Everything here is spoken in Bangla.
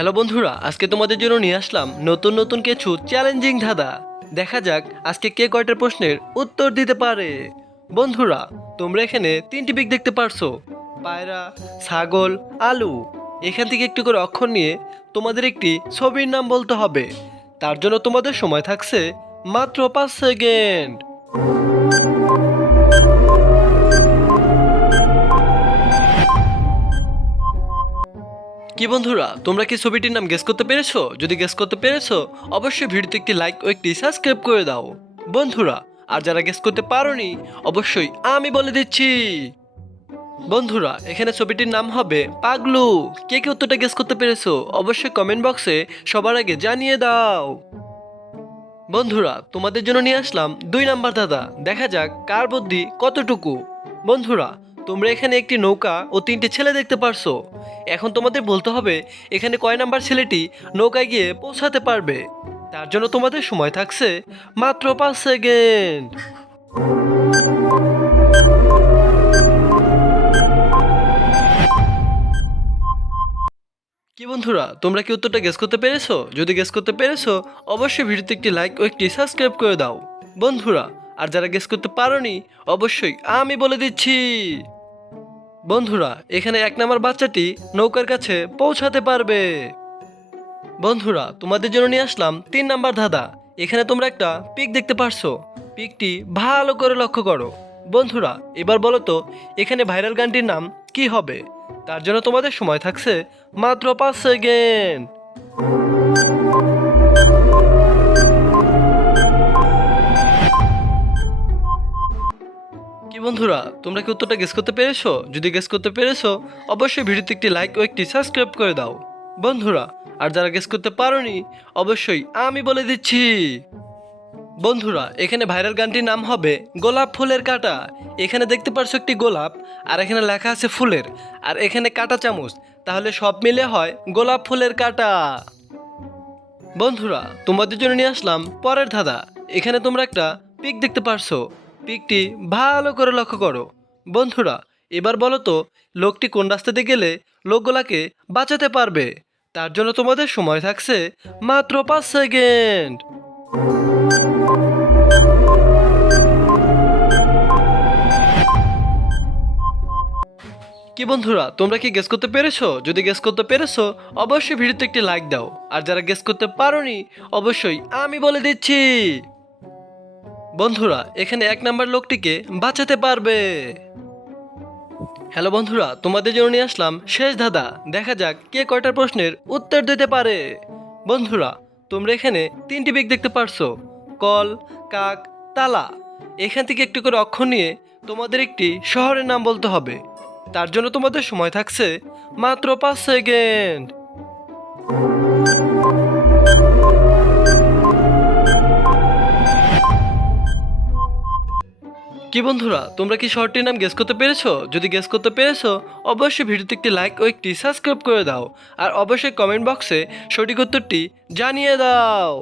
হ্যালো বন্ধুরা, আজকে তোমাদের জন্য নিয়ে আসলাম নতুন নতুন কিছু চ্যালেঞ্জিং ধাঁধা। দেখা যাক আজকে কে কয়টার প্রশ্নের উত্তর দিতে পারে। বন্ধুরা, তোমরা এখানে তিনটি পিক দেখতে পারছো: পায়রা, ছাগল, আলু। এখান থেকে একটু করে অক্ষর নিয়ে তোমাদের একটি ছবির নাম বলতে হবে। তার জন্য তোমাদের সময় থাকছে মাত্র 5 সেকেন্ড। কি বন্ধুরা, তোমরা কি ছবিটির নাম গেস করতে পেরেছো? যদি গেস করতে পেরেছো, অবশ্যই ভিডিওতে একটি লাইক ও একটি সাবস্ক্রাইব করে দাও বন্ধুরা। আর যারা গেস করতে পারোনি, অবশ্যই আমি বলে দিচ্ছি। বন্ধুরা, এখানে ছবিটির নাম হবে পাগলু। কে কে উত্তরটা গেস করতে পেরেছো অবশ্যই কমেন্ট বক্সে সবার আগে জানিয়ে দাও। বন্ধুরা, তোমাদের জন্য নিয়ে আসলাম 2 নাম্বার ধাঁধা। দেখা যাক কার বুদ্ধি কতটুকু। বন্ধুরা, তোমরা এখানে একটি নৌকা ও 3টে ছেলে দেখতে পারছো। এখন তোমাদের বলতে হবে এখানে কয় নাম্বার ছেলেটি নৌকায় গিয়ে পৌঁছাতে পারবে। তার জন্য তোমাদের সময় থাকছে মাত্র 5 সেকেন্ড। কি বন্ধুরা, তোমরা কি উত্তরটা গেস করতে পেরেছো? যদি গেস করতে পেরেছো, অবশ্যই ভিডিওতে একটি লাইক ও একটি সাবস্ক্রাইব করে দাও বন্ধুরা। আর যারা গেস করতে পারোনি, অবশ্যই আমি বলে দিচ্ছি। বন্ধুরা, এখানে 1 নাম্বার বাচ্চাটি নৌকার কাছে পৌঁছাতে পারবে। বন্ধুরা, তোমাদের জন্য নিয়ে আসলাম 3 নাম্বার ধাঁধা। এখানে তোমরা একটা পিক দেখতে পারছো। পিকটি ভালো করে লক্ষ্য করো বন্ধুরা। এবার বলো তো এখানে ভাইরাল গানটির নাম কি হবে? তার জন্য তোমাদের সময় থাকছে মাত্র 5 সেকেন্ড। কি বন্ধুরা, তোমরা কি উত্তরটা গেস করতে পেরেছো? যদি গেস করতে পেরেছো, অবশ্যই ভিডিওতে একটি লাইক ও একটি সাবস্ক্রাইব করে দাও বন্ধুরা। আর যারা গেস করতে পারোনি, অবশ্যই আমি বলে দিচ্ছি। বন্ধুরা, এখানে ভাইরাল গানটির নাম হবে গোলাপ ফুলের কাঁটা। এখানে দেখতে পারছো একটি গোলাপ, আর এখানে লেখা আছে ফুলের, আর এখানে কাঁটা চামচ। তাহলে সব মিলে হয় গোলাপ ফুলের কাঁটা। বন্ধুরা, তোমাদের জন্য নিয়ে আসলাম পরের ধাঁধা। এখানে তোমরা একটা পিক দেখতে পারছো। পিকটি ভালো করে লক্ষ্য করো বন্ধুরা। এবার বলো তো লোকটি কোন রাস্তা দিয়ে গেলে লোকগুলাকে বাঁচাতে পারবে। তার জন্য তোমাদের সময় থাকছে মাত্র 5 সেকেন্ড। কি বন্ধুরা, তোমরা কি গেস করতে পেরেছো? যদি গেস করতে পেরেছো, অবশ্যই ভিডিওতে একটি লাইক দাও। আর যারা গেস করতে পারোনি, অবশ্যই আমি বলে দিচ্ছি। বন্ধুরা, এখানে 1 নাম্বার লোকটিকে বাঁচাতে পারবে। হ্যালো বন্ধুরা, তোমাদের জন্য নিয়ে আসলাম শেষ ধাঁধা। দেখা যাক কে কয়টার প্রশ্নের উত্তর দিতে পারে। বন্ধুরা, তোমরা এখানে 3টি পিক দেখতে পারছো: কল, কাক, তালা। এখান থেকে একটু করে অক্ষর নিয়ে তোমাদের একটি শহরের নাম বলতে হবে। তার জন্য তোমাদের সময় থাকছে মাত্র 5 সেকেন্ড। কি বন্ধুরা, তোমরা কি শহরটির নাম গেস করতে পেরেছো? যদি গেস করতে পেরেছো, অবশ্যই ভিডিওতে একটি লাইক ও একটি সাবস্ক্রাইব করে দাও। আর অবশ্যই কমেন্ট বক্সে সঠিক উত্তরটি জানিয়ে দাও।